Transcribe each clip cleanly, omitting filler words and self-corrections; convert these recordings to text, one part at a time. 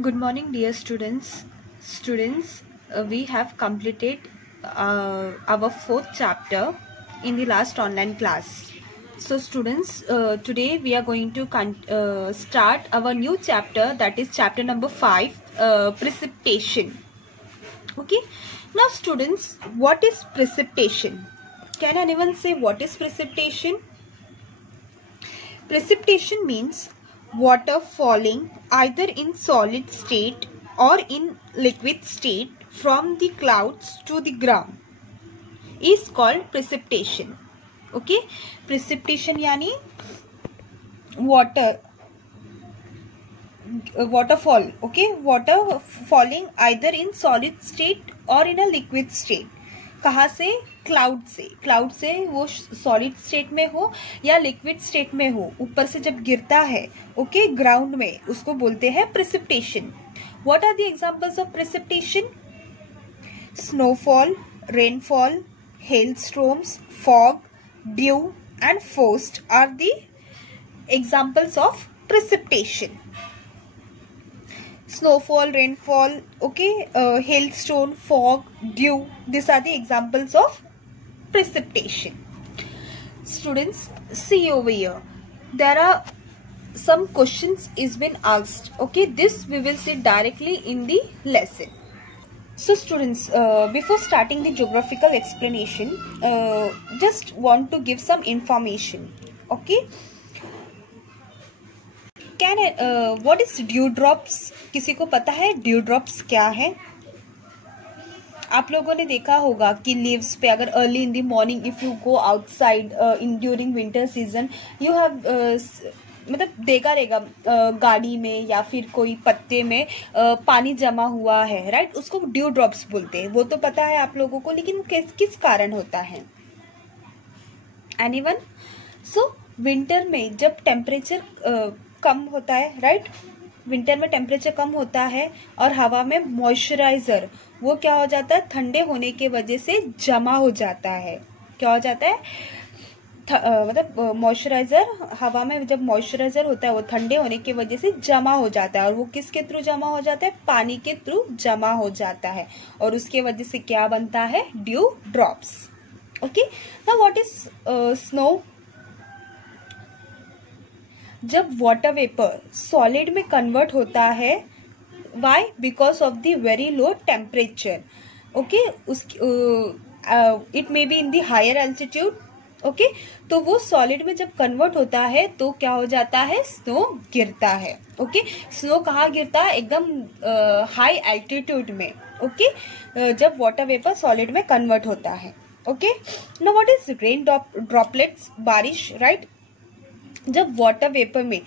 Good morning, dear students. We have completed our fourth chapter in the last online class. So, students, today we are going to start our new chapter, that is chapter number 5, precipitation. Okay. Now, students, what is precipitation? Can anyone say what is precipitation? Precipitation means water falling either in solid state or in liquid state from the clouds to the ground is called precipitation. Okay, precipitation यानी waterfall. Okay, water falling either in solid state or in a liquid state. कहाँ से? Cloud से वो solid state में हो या liquid state में हो, ऊपर से जब गिरता है ओके ग्राउंड में, उसको बोलते हैं precipitation. What are the examples of precipitation? Snowfall, rainfall, hailstorms, fog, dew and frost are the examples of precipitation. Snowfall, rainfall, okay, hailstone, fog, dew, these are the examples of precipitation. Students, see over here, there are some questions is been asked. Okay, this we will see directly in the lesson. So students, before starting the geographical explanation, just want to give some information. Okay, what is dewdrops? किसी को पता है dewdrops क्या है? आप लोगों ने देखा होगा कि लीव्स पे अगर early in the morning if you go outside in during winter season you have मतलब देखा रहेगा गाड़ी में या फिर कोई पत्ते में पानी जमा हुआ है, राइट? उसको ड्यू ड्रॉप्स बोलते हैं. वो तो पता है आप लोगों को, लेकिन किस कारण होता है? एनीवन? सो विंटर में जब टेम्परेचर कम होता है, राइट? विंटर में टेम्परेचर कम होता है और हवा में मॉइस्चराइजर वो क्या हो जाता है? ठंडे होने के वजह से जमा हो जाता है. क्या हो जाता है? मतलब मॉइस्चराइजर, हवा में जब मॉइस्चराइजर होता है वो ठंडे होने की वजह से जमा हो जाता है. और वो किसके थ्रू जमा हो जाता है? पानी के थ्रू जमा हो जाता है और उसके वजह से क्या बनता है? Dew drops. Okay, now what is snow? जब वाटर वेपर सॉलिड में कन्वर्ट होता है, why? Because of the very low temperature. Okay, it may be in the higher altitude. Okay, तो वो सॉलिड में जब कन्वर्ट होता है तो क्या हो जाता है? स्नो गिरता है. ओके, स्नो कहाँ गिरता है? एकदम हाई एल्टीट्यूड में. ओके, जब वाटर वेपर सॉलिड में कन्वर्ट होता है. Okay, now what is rain droplets? बारिश, राइट? जब वाटर वेपर में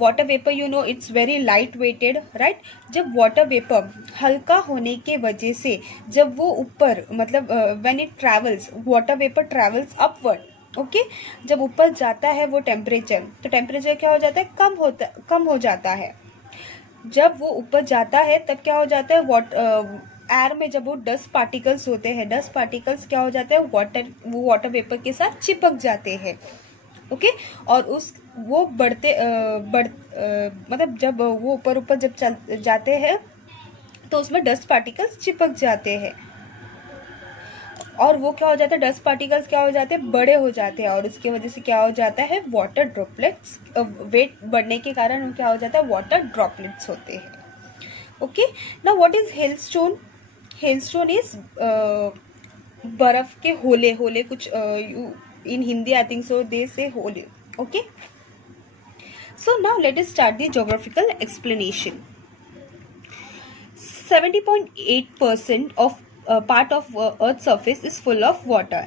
water vapour you know it's very light weighted, right? जब वाटर वेपर हल्का होने के वजह से जब वो ऊपर मतलब when it travels, water vapour travels upward. Okay, जब ऊपर जाता है वो टेम्परेचर, तो टेम्परेचर क्या हो जाता है? कम हो जाता है. जब वो ऊपर जाता है तब क्या हो जाता है? एयर में जब वो डस्ट पार्टिकल्स होते हैं, डस्ट पार्टिकल्स क्या हो जाते हैं? वो वाटर वेपर के साथ चिपक जाते हैं. ओके, और वो मतलब जब वो ऊपर जब चल जाते हैं तो उसमें डस्ट पार्टिकल्स चिपक जाते हैं और वो क्या हो जाता है? डस्ट पार्टिकल्स क्या हो जाते हैं? बड़े हो जाते हैं और उसकी वजह से क्या हो जाता है? Water droplets. वेट बढ़ने के कारण क्या हो जाता है? वाटर ड्रॉपलेट्स होते हैं. Okay, now what is hailstone? Hailstone is बर्फ के होले कुछ in Hindi I think so they say hole. Okay, so now let us start the geographical explanation. 70.8% of part of earth surface is full of water.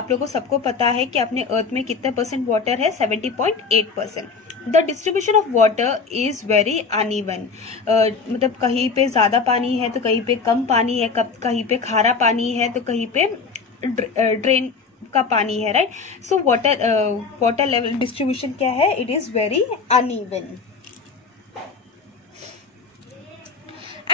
आप लोगों को सबको पता है कि अपने अर्थ में कितना परसेंट वाटर है? 70.8%. The distribution of water is very uneven. मतलब कहीं पे ज्यादा पानी है तो कहीं पे कम पानी है, कहीं पे खारा पानी है तो कहीं पे ड्रेन का पानी है, right? So water level distribution क्या है? It is very uneven.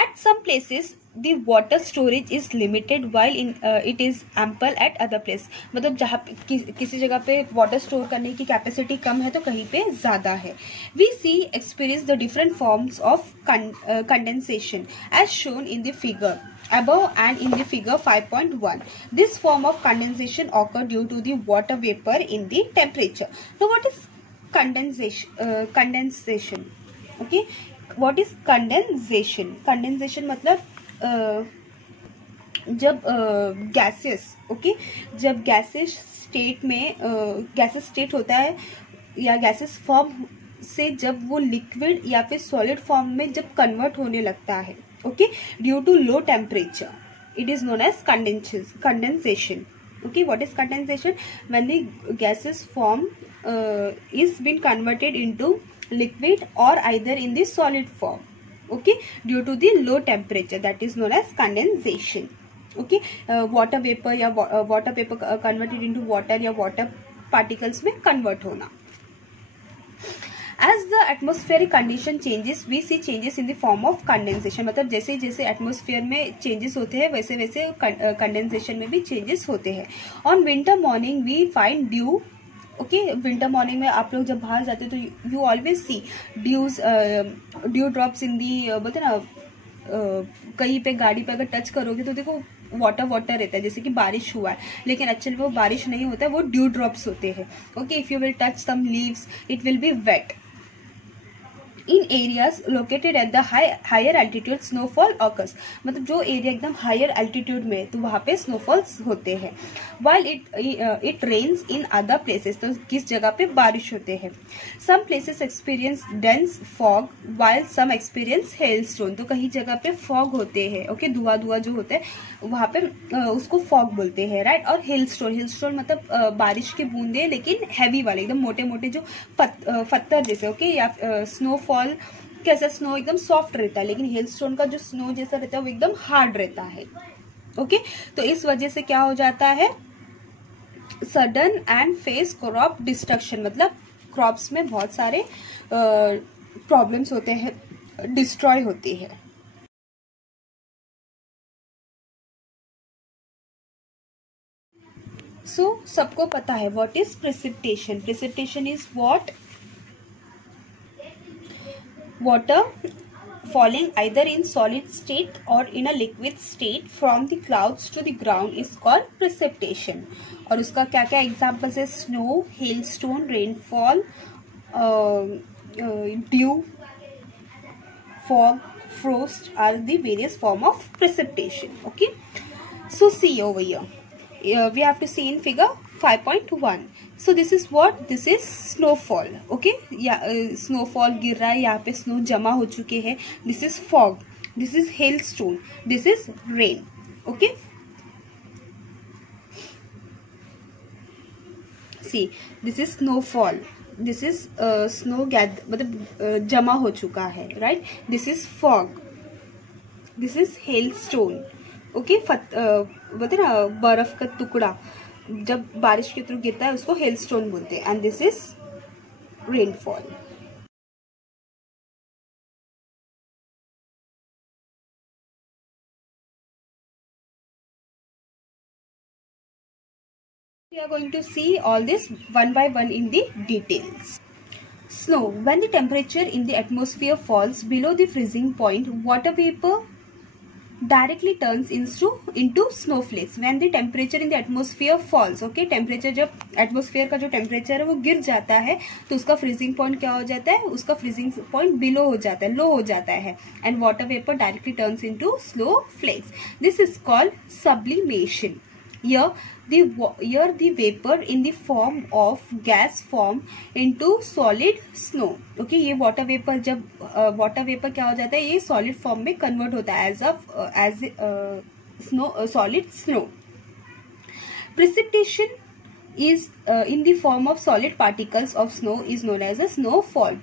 At some places the water storage is limited while in it is ample at other place. मतलब जहाँ पे किसी जगह पे वाटर स्टोर करने की कैपेसिटी कम है तो कहीं पे ज़्यादा है। We see experience the different forms of condensation as shown in the figure above and in the figure 5.1. This form of condensation occur due to the water vapor in the temperature. Now what is condensation? Okay, what is condensation? Condensation मतलब जब gases जब gases state में gases state होता है या gases form से जब वो लिक्विड या फिर सॉलिड फॉर्म में जब कन्वर्ट होने लगता है due to low temperature, it is known as condensation. Okay, what is condensation? When the gases form is been converted into liquid or either in the solid form, due to the low temperature, that is known as condensation. Water vapor या water vapor converted into water या water particles में convert होना. As the atmospheric condition changes, we see changes in the form of condensation. मतलब जैसे जैसे atmosphere में changes होते हैं वैसे वैसे कंडेंसेशन में भी चेंजेस होते हैं. On winter morning we find dew. Winter morning में आप लोग जब बाहर जाते हो तो you always see dew drops in the. बोलते ना कहीं पे गाड़ी पे अगर टच करोगे तो देखो वाटर रहता है जैसे कि बारिश हुआ है, लेकिन एक्चुअली वो बारिश नहीं होता है, वो ड्यू ड्रॉप्स होते हैं. If you will touch some leaves it will be wet. In areas located at the higher altitude snowfall occurs. मतलब जो एरिया एकदम हायर एल्टीट्यूड में तो वहां पे स्नोफॉल्स होते हैं. While it rains in other places, तो किस जगह पे बारिश होते हैं. Some places experience dense fog while some experience hailstone. तो कहीं जगह पे फॉग होते हैं. धुआं जो होता है वहां पे उसको फॉग बोलते हैं, राइट. और हेलस्टोन मतलब बारिश के बूंदे लेकिन हैवी वाले एकदम मोटे मोटे जो पत्थर जैसे. या स्नोफॉल कैसा स्नो एकदम सॉफ्ट रहता है, लेकिन हेलस्टोन का जो स्नो जैसा रहता है वो एकदम हार्ड रहता है. तो इस वजह से क्या हो जाता है, sudden and face crop destruction. मतलब क्रॉप्स में बहुत सारे प्रॉब्लम्स होते हैं, डिस्ट्रॉय होती है. सबको पता है what is precipitation. Precipitation is what water falling either in solid state or in a liquid state from the clouds to the ground is called precipitation. और उसका क्या क्या एग्जाम्पल्स है, snow, hailstone, rainfall, due, fog, frost are the various form of precipitation. So see over here, we have to see in figure 5.1. So this is what? This is snowfall. Snowfall गिर रहा है, यहाँ पे snow जमा हो चुके हैं. This is fog, this is hailstone, this is rain. See this is snowfall, this is snow मतलब जमा हो चुका है, right. This is fog, this is hailstone. बोलते ना बर्फ का टुकड़ा जब बारिश के थ्रू गिरता है उसको हेलस्टोन बोलते हैं. And this is rainfall. We are going to see all this one by one in the details. Snow. When the temperature in the atmosphere falls below the freezing point, water vapor directly turns into snowflakes. When the temperature in the atmosphere falls, temperature जब atmosphere का जो temperature है वो गिर जाता है तो उसका फ्रीजिंग पॉइंट क्या हो जाता है, उसका फ्रीजिंग पॉइंट बिलो हो जाता है, लो हो जाता है. And water vapour directly turns into snow flakes. This is called sublimation. Here the vapor in the form of gas form into solid snow. ये वाटर वेपर जब वाटर वेपर क्या हो जाता है, ये सॉलिड फॉर्म में कन्वर्ट होता है as snow, solid snow. Precipitation is in the form of solid particles of snow is known as a snowfall.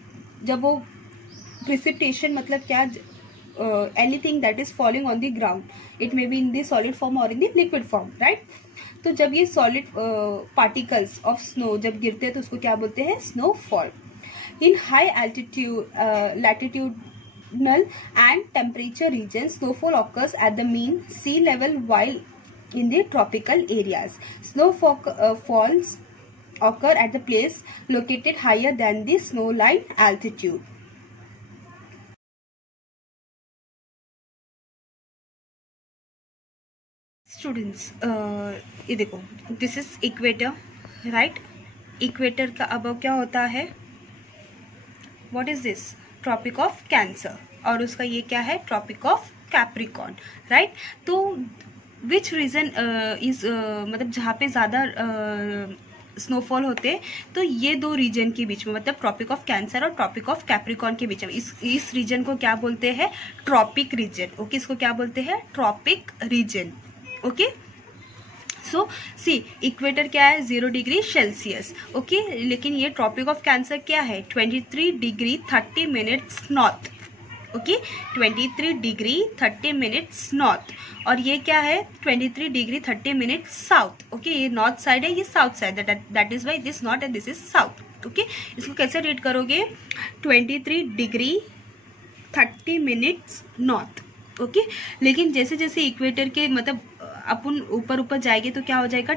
जब वो precipitation मतलब क्या, anything that is falling on the ground, it may be in the solid form or in the liquid form, right. तो जब ये solid particles of snow जब गिरते हैं तो उसको क्या बोलते हैं, snowfall. In high altitude latitude and temperature regions, snowfall occurs at the mean sea level, while in the tropical areas, falls occur at the place located higher than the snow line altitude. Students ये देखो, this is equator, right. Equator का above क्या होता है, what is this, Tropic of Cancer, और उसका ये क्या है, ट्रॉपिक ऑफ कैप्रिकॉर्न, राइट। तो विच रीजन इज मतलब जहाँ पे ज़्यादा स्नोफॉल होते हैं, तो ये दो रीजन के बीच में, मतलब ट्रॉपिक ऑफ कैंसर और ट्रॉपिक ऑफ कैप्रिकॉर्न के बीच में, इस रीजन को क्या बोलते हैं, ट्रॉपिक रीजन। ओके, इसको क्या बोलते हैं, ट्रॉपिक रीजन। ओके, सो सी इक्वेटर क्या है, 0 डिग्री सेल्सियस। ओके, लेकिन ये ट्रॉपिक ऑफ कैंसर क्या है, 23 degree 30 minutes north. Okay, 23 degree 30 minutes north, और ये क्या है, 23 डिग्री 30 मिनट्स साउथ। ओके, ये नॉर्थ साइड है, ये साउथ साइड है, that is why this north and this is south. Okay, इसको कैसे रीड करोगे, 23 डिग्री 30 मिनट्स नॉर्थ। ओके, लेकिन जैसे जैसे इक्वेटर के मतलब अपन ऊपर ऊपर जाएंगे तो क्या हो जाएगा,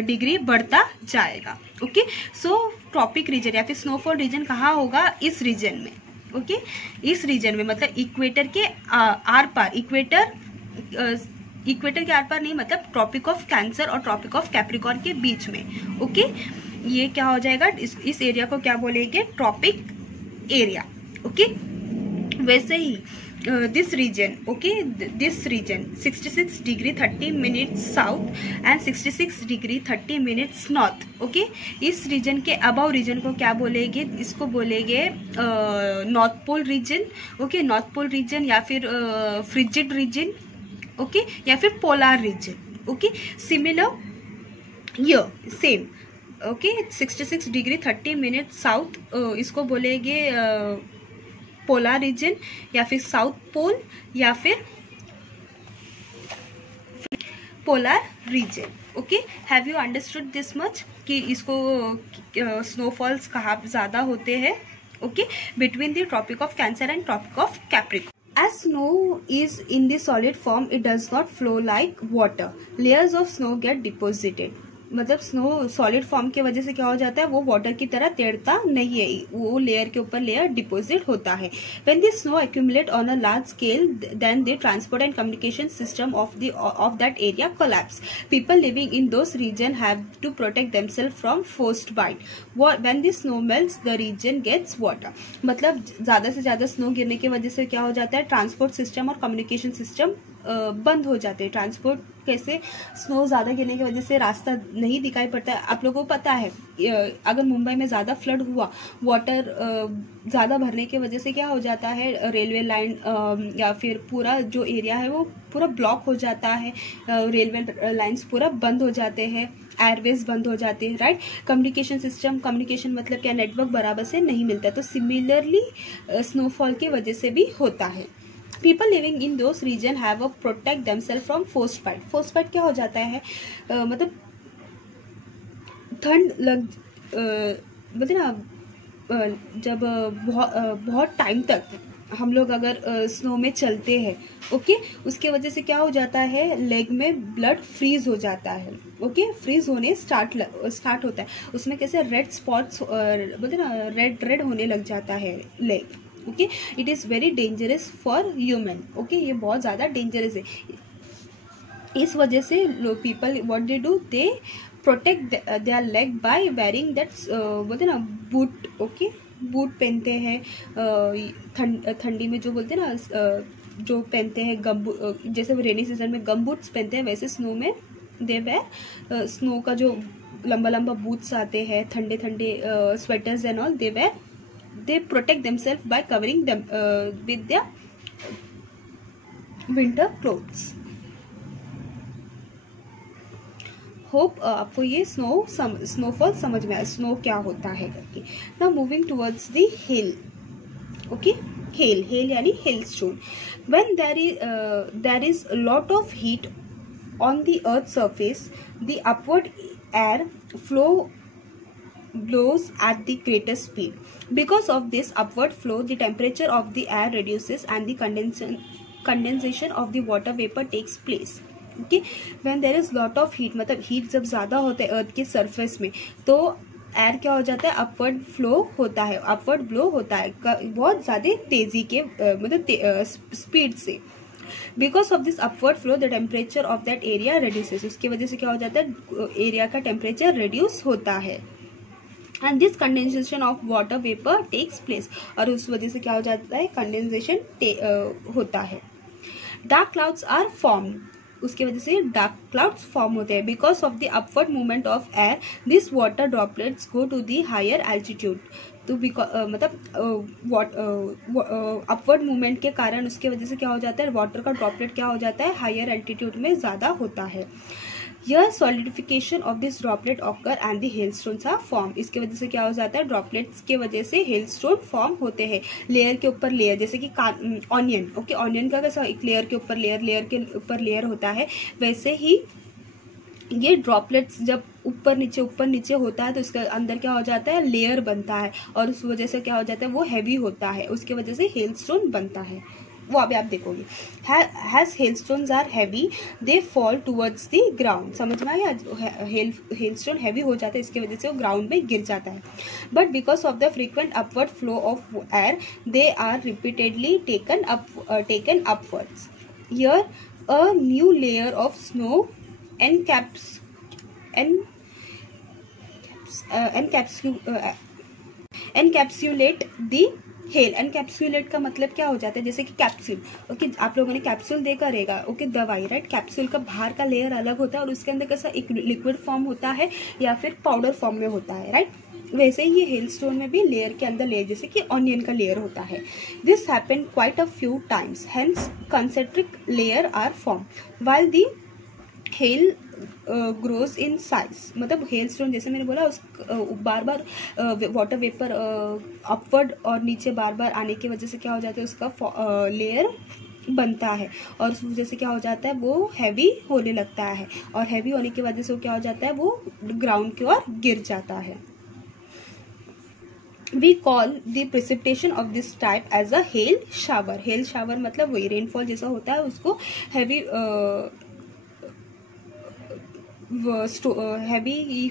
डिग्री बढ़ता जाएगा। ओके, सो ट्रॉपिक रीजन या फिर स्नोफॉल रीजन कहाँ होगा, इस रीजन में। ओके, इस रीजन में, मतलब इक्वेटर के आर पार, इक्वेटर के आर पार नहीं, मतलब ट्रॉपिक ऑफ कैंसर और ट्रॉपिक ऑफ कैप्रिकॉर्न के बीच में। ओके, ये क्या हो जाएगा, इस एरिया को क्या बोलेंगे, ट्रॉपिक एरिया। ओके, वैसे ही this region, okay, this region 66 degree 30 minutes south and 66 degree 30 minutes north. Okay, इस रीजन के अबव रीजन को क्या बोलेंगे, इसको बोलेंगे north pole region. Okay, north pole region या फिर फ्रिजिड रीजन, ओके, या फिर पोलार रीजन। ओके, सिमिलर ये same. Okay, 66 degree 30 minutes south, इसको बोलेंगे पोलर रीजन या फिर साउथ पोल या फिर polar region. Okay, have you understood this much कि इसको स्नोफॉल्स कहाँ ज़्यादा होते हैं। Okay, between the Tropic of Cancer and Tropic of Capricorn. As snow is in the solid form, it does not flow like water. Layers of snow get deposited. मतलब snow solid form की वजह से क्या हो जाता है, वो water की तरह तैरता नहीं है, वो लेयर के ऊपर लेयर डिपोजिट होता है। When the snow accumulate on a large scale, then the transport and communication system of that area collapse. People living in those region have to protect themselves from frost bite. When the snow melts, the region gets water. मतलब ज्यादा से ज्यादा snow गिरने की वजह से क्या हो जाता है, ट्रांसपोर्ट सिस्टम और कम्युनिकेशन सिस्टम बंद हो जाते हैं। ट्रांसपोर्ट कैसे, स्नो ज़्यादा गिरने की वजह से रास्ता नहीं दिखाई पड़ता है। आप लोगों को पता है, अगर मुंबई में ज़्यादा फ्लड हुआ, वाटर ज़्यादा भरने की वजह से क्या हो जाता है, रेलवे लाइन या फिर पूरा जो एरिया है वो पूरा ब्लॉक हो जाता है, रेलवे लाइंस पूरा बंद हो जाते हैं, एयरवेज बंद हो जाते हैं, राइट। कम्युनिकेशन सिस्टम, कम्युनिकेशन मतलब क्या, नेटवर्क बराबर से नहीं मिलता। तो सिमिलरली स्नोफॉल की वजह से भी होता है। People living in those region have to protect themselves from frost bite. Frost bite क्या हो जाता है, मतलब ठंड लग बोलते ना, जब बहुत टाइम तक हम लोग अगर स्नो में चलते हैं, ओके, उसके वजह से क्या हो जाता है, लेग में ब्लड फ्रीज हो जाता है। ओके, फ्रीज होने स्टार्ट होता है, उसमें कैसे रेड स्पॉट्स बोलते ना, रेड होने लग जाता है leg. Okay, it is very dangerous for human. Okay, ये बहुत ज़्यादा डेंजरस है। इस वजह से people what they do, they protect their leg by wearing that बोलते ना बूट। ओके, बूट पहनते हैं ठंडी में, जो बोलते ना जो पहनते हैं गम, जैसे रेनी सीजन में गम बूट्स पहनते हैं, वैसे स्नो में दे वेयर स्नो का जो लंबा लंबा बूट्स आते हैं, ठंडे ठंडे sweaters and all, they protect themselves by covering them with their winter clothes. Hope आपको ये स्नोफॉल समझ में आया, स्नो क्या होता है करके। Now moving towards the hill. Okay, hail यानी hailstone. When there is lot of heat on the earth surface, the upward air flow blows at the greatest speed. Because of this upward flow, the temperature of the air reduces and the condensation of the water vapor takes place. Okay, when there is lot of heat, मतलब heat जब ज़्यादा होता है अर्थ के surface में, तो air क्या हो जाता है, अपवर्ड फ्लो होता है, अपवर्ड ब्लो होता है बहुत ज़्यादा तेजी के मतलब स्पीड से. Because of this upward flow the temperature of that area reduces. उसकी वजह से क्या हो जाता है, एरिया का टेम्परेचर रिड्यूस होता है. And this condensation of water vapour takes place. और उस वजह से क्या हो जाता है, कंडेंसेशन होता है. Dark clouds are form. उसकी वजह से डार्क क्लाउड्स फॉर्म होते हैं. Because of the upward movement of air this water droplets go to the higher altitude. तो मतलब अपवर्ड मूवमेंट के कारण उसके वजह से क्या हो जाता है, वाटर का ड्रॉपलेट क्या हो जाता है, हायर एल्टीट्यूड में ज़्यादा होता है. यह solidification of this droplet occur and the hailstones are form. इसके वजह से क्या हो जाता है, ड्रॉपलेट्स के वजह से हेलस्टोन फॉर्म होते हैं. लेयर के ऊपर लेयर, जैसे कि ऑनियन. ओके, ऑनियन का कैसा एक लेयर के ऊपर लेयर, लेयर के ऊपर लेयर होता है, वैसे ही ये ड्रॉपलेट्स जब ऊपर नीचे होता है तो इसके अंदर क्या हो जाता है, लेयर बनता है. और उस वजह से क्या हो जाता है, वो हैवी होता है. उसके वजह से हेलस्टोन बनता है. वो अभी आप देखोगे. As hailstones are heavy they fall towards the ground. समझ में आया, हेलस्टोन हैवी हो जाता है, इसकी वजह से वो ग्राउंड में गिर जाता है. But because of the frequent upward flow of air they are repeatedly taken upwards. Here a new layer of snow encapsulate the hail. Encapsulate का मतलब क्या हो जाता है, जैसे कि कैप्सूल. ओके, आप लोगों ने कैप्सूल देखा रहेगा. ओके, दवाई, राइट. कैप्सूल का बाहर का लेयर अलग होता है और उसके अंदर कैसा एक लिक्विड फॉर्म होता है या फिर पाउडर फॉर्म में होता है, राइट. वैसे ही ये हेलस्टोन में भी लेयर के अंदर लेयर, जैसे कि ऑनियन का लेयर होता है. This happen quite a few times, hence concentric layer are form while the hail grows in size. मतलब हेलस्टोन जैसे मैंने बोला, उस बार बार वाटर वेपर अपवर्ड और नीचे बार बार आने की वजह से क्या हो जाता है, उसका लेयर बनता है. और उस वजह से क्या हो जाता है, वो हैवी होने लगता है. और हैवी होने की वजह से वो क्या हो जाता है, वो ग्राउंड की ओर गिर जाता है. We call the precipitation of this type as a hail shower. hail shower मतलब वही रेनफॉल जैसा होता है, उसको हैवी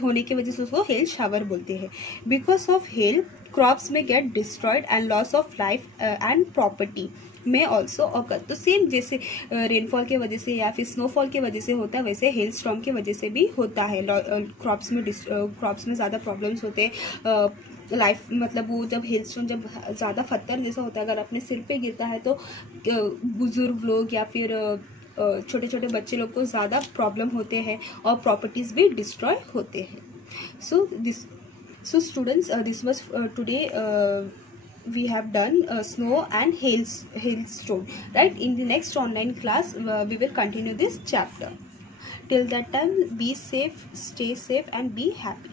होने की वजह से उसको हेल शावर बोलते हैं. बिकॉज ऑफ हेल क्रॉप्स में get destroyed and loss of life and property में ऑल्सो ऑकर. तो सेम जैसे रेनफॉल के वजह से या फिर स्नोफॉल की वजह से होता है, वैसे हेल स्टॉर्म की वजह से भी होता है. क्रॉप्स में ज़्यादा प्रॉब्लम्स होते हैं. लाइफ मतलब वो जब हेलस्टोन जब ज़्यादा पत्थर जैसा होता है, अगर अपने सिर पे गिरता है तो बुजुर्ग लोग या फिर छोटे छोटे बच्चे लोग को ज़्यादा प्रॉब्लम होते हैं और प्रॉपर्टीज भी डिस्ट्रॉय होते हैं. So students, this was today we have done snow and hailstone, right. In the next online class we will continue this chapter. Till that time, be safe, stay safe and be happy.